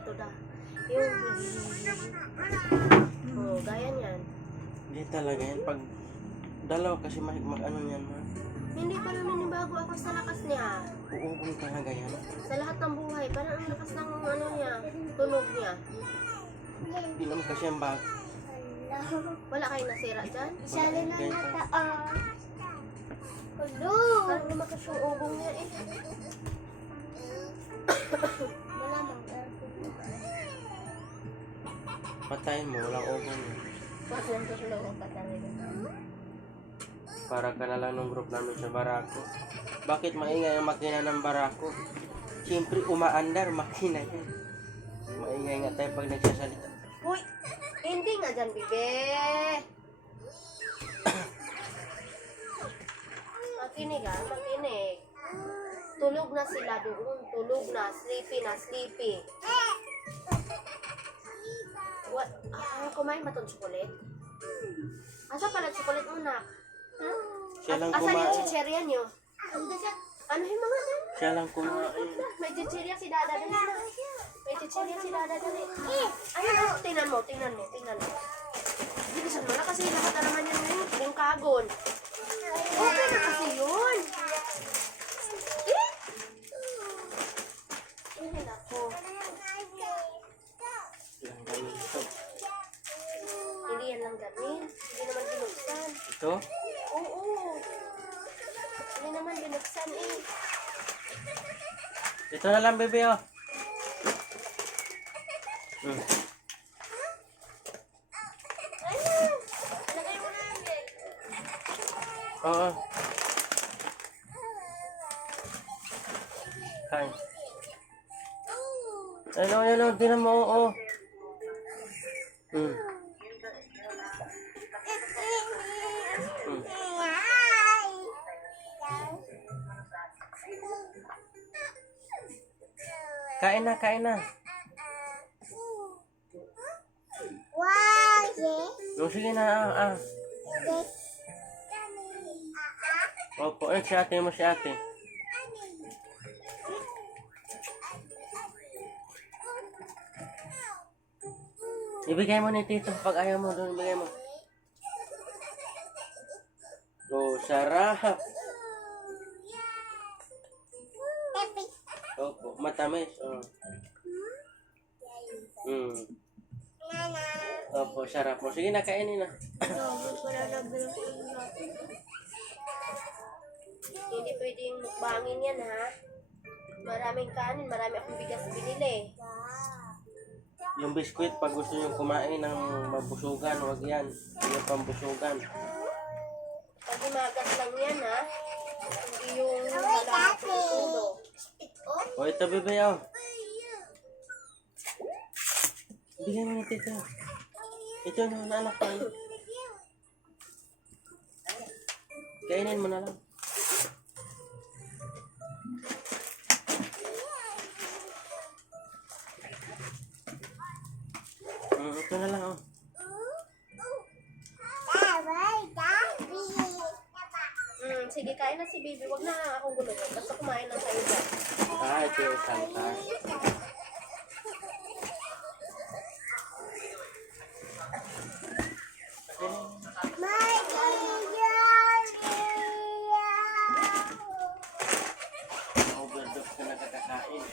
ganito da. Yung gaya niyan. Hindi talaga yan. Pag dalawa kasi mag-ano yan, ma. Hindi pa naninibago ako sa lakas niya. Uubong talaga yan. Sa lahat ng buhay, parang ang lakas ng ano niya, tunog niya. Hindi naman kasi ang bago. Wala kayo nasira dyan? Sali na nataon. Hello! Parang lumakas yung ubong niya eh. Malamang Patayin mo, walang ubong yan. Bakit ko sila pa talaga? Para ka na lang ng group namin sa barako. Bakit maingay ang makina ng barako? Siyempre umaandar, makina yan. Maingay nga tayo pag nagsasalita. Uy! Hindi nga dyan, bibe! Makinig ah, makinig. Tulog na sila doon. Tulog na. Sleepy na, sleepy. What? Kumain ba itong chocolate? Asa pala chocolate mo, nak? Siya lang Asa yung kumain. chicherya niyo? Ano yung mga yan? Siya lang kumain. May chicherya si Dada dali na. May chicherya si Dada dali. Ayun, tingnan mo, tingnan mo, tingnan mo. Bilisan mo na kasi lahat na naman yung kagon. Okay na kasi yun. Ay, nako. Ilang ganun ito. Hindi yan lang gamin. Hindi naman binuksan. Ito? Oo. Hindi naman binuksan eh. Ito na lang, bebe, oh. Ayun! Lagay mo na yan, eh. Oo. Kain. Ayun, tinan mo, oo. Kain na, kain na. O, sige na, Opo, si ate mo, si ate. Ibigay mo ni Tito, pag ayaw mo, doon ibigay mo. Oh, sarap. Opo, matamis. Oh. Opo, sarap mo. Sige na, kainin na. Hindi pwedeng mukbangin yan, ha? Maraming kanin, marami akong bigas binili. Yung biskwit, pag gusto nyo kumain ng mabusugan, huwag yan. Yung pambusugan. Pag umagas lang yan, ha? Hindi yung malakas ng tulo. O, ito, bebe, oh. Bigyan mo ni Tito. Ito na, anak ko. Kainin mo na lang. Ito na lang, oh. Sige, kain na si baby. Huwag na akong gulungan. Basta kumain lang tayo dyan. Ito yung salta. Overdose ka na kakakain.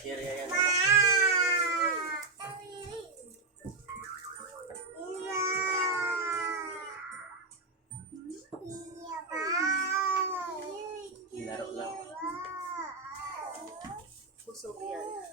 Sirya yan. Laro lang. Busog yan.